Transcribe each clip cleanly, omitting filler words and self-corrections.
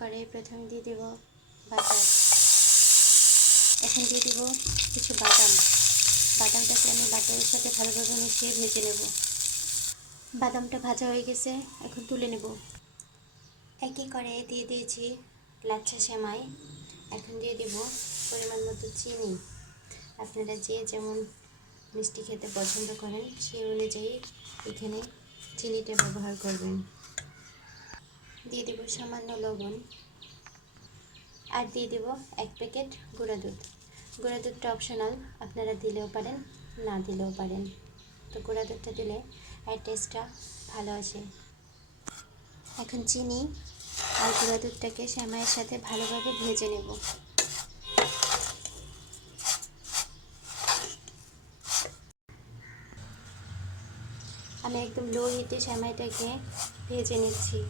কড়াই প্রথমে দিয়ে দেব বাটার। এখন দিয়ে দেব কিছু বাদাম। বাদামটাকে আমি বাটারের সাথে ভালোভাবে মিশিয়ে ভেজে নেব। বাদামটা ভাজা হয়ে গেছে, এখন তুলে নেব। একই কড়াইয়ে দিয়ে দিয়েছি লাচ্ছা সেমাই। এখন দিয়ে দেব পরিমাণ মতো চিনি। আপনারা যে যেমন মিষ্টি খেতে পছন্দ করেন সেই অনুযায়ী এখানে চিনিটা ব্যবহার করবেন। দিয়ে দেব সামান্য লবণ, আর দিয়ে দেব 1 প্যাকেট গুঁড়া দুধ। গুঁড়া দুধটা অপশনাল, আপনারা দিলেও পারেন না দিলেও পারেন, তো গুঁড়া দুধটা দিলে এর টেস্টটা ভালো আসে। এখন চিনি আর গুঁড়া দুধটাকে সেমাইয়ের সাথে ভালোভাবে ভেজে নেব। আমি একদম লো হিটে সেমাইটাকে ভেজে নিচ্ছি।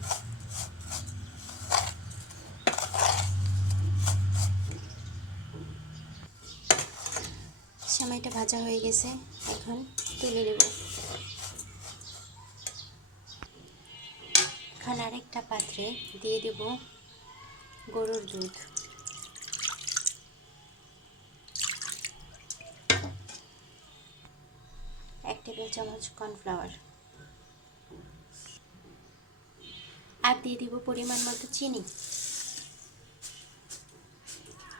সেমাইটা ভাজা হয়ে গেছে, এখন তুলে নেব। এখন আরেকটা পাত্রে দিয়ে দেব গরুর দুধ। এক টেবিল চামচ কর্নফ্লাওয়ার, আর দিয়ে দিব পরিমাণ মতো চিনি।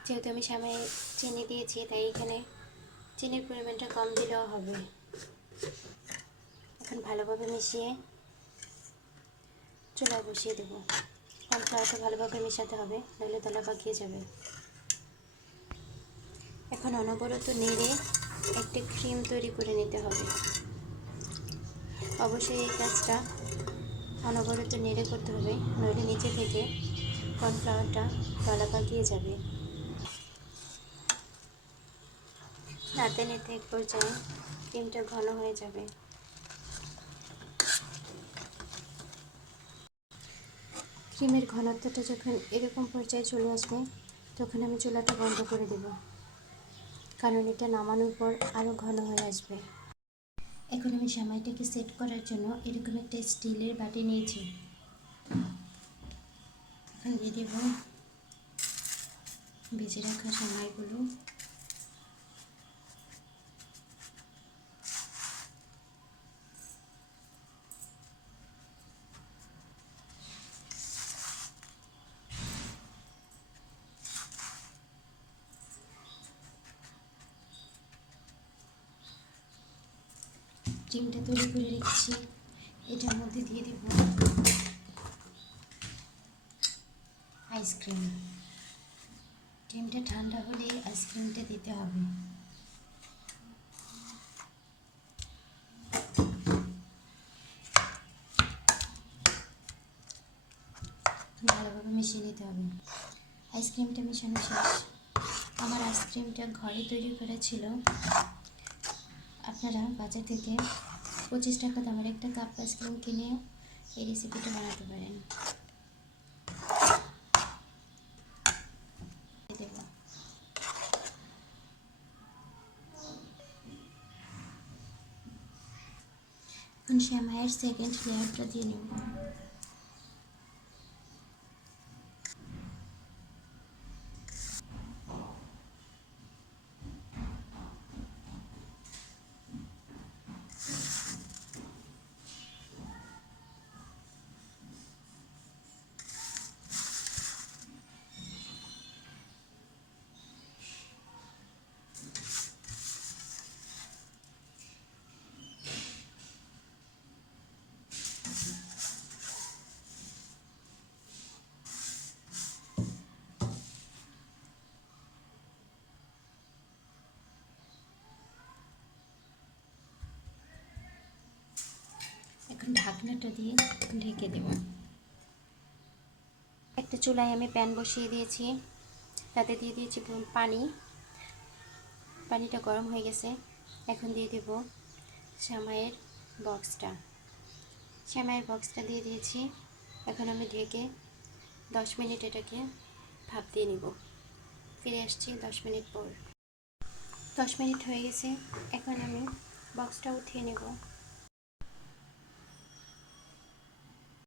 যেহেতু আমি সেমাই চিনি দিয়েছি, তাই এখানে চিনির পরিমাণটা কম দিলেও হবে। এখন ভালোভাবে মিশিয়ে চুলায় বসিয়ে দেবো। কর্নফ্লাওয়ারটা ভালোভাবে মেশাতে হবে, নইলে দলা পাকিয়ে যাবে। এখন অনবরত নেড়ে একটা ক্রিম তৈরি করে নিতে হবে। অবশ্যই এই কাজটা অনবরত নেড়ে করতে হবে, নইলে নিচে থেকে কর্নফ্লাওয়ারটা দলা পাকিয়ে যাবে। নাড়তে নাড়তে এক পর্যায়ে ক্রিমটা ঘন হয়ে যাবে। ক্রিমের ঘনত্বটা যখন এরকম পর্যায়ে চলে আসবে, তখন আমি চুলাটা বন্ধ করে দেব, কারণ এটা নামানোর পর আরও ঘন হয়ে আসবে। এখন আমি সেমাইটাকে সেট করার জন্য এরকম একটা স্টিলের বাটি নিয়েছি। এখন দিয়ে দেব ভেজে রাখা সেমাইগুলো। ক্রিমটা তৈরি করে রেখেছি, এটার মধ্যে দিয়ে দেব আইসক্রিম। ক্রিমটা ঠান্ডা হলে আইসক্রিমটা দিতে হবে। ভালোভাবে মিশিয়ে নিতে হবে। আইসক্রিমটা মেশানো শেষ। আমার আইসক্রিমটা ঘরে তৈরি করা ছিল। আপনারা বাজার থেকে 25 টাকা দামের একটা কাপ আইসক্রিম কিনে এই রেসিপিটা বানাতে পারেন। এখন সেমাইয়ের সেকেন্ড লেয়ারটা দিয়ে নেব। এখন ঢাকনাটা দিয়ে ঢেকে দেব। একটা চুলায় আমি প্যান বসিয়ে দিয়েছি, তাতে দিয়ে দিয়েছি পানি। পানিটা গরম হয়ে গেছে, এখন দিয়ে দেব সেমাইয়ের বক্সটা। সেমাইয়ের বক্সটা দিয়ে দিয়েছি। এখন আমি ঢেকে 10 মিনিট এটাকে ভাপ দিয়ে নিব। ফিরে আসছি 10 মিনিট পর। 10 মিনিট হয়ে গেছে, এখন আমি বক্সটা উঠিয়ে নেব।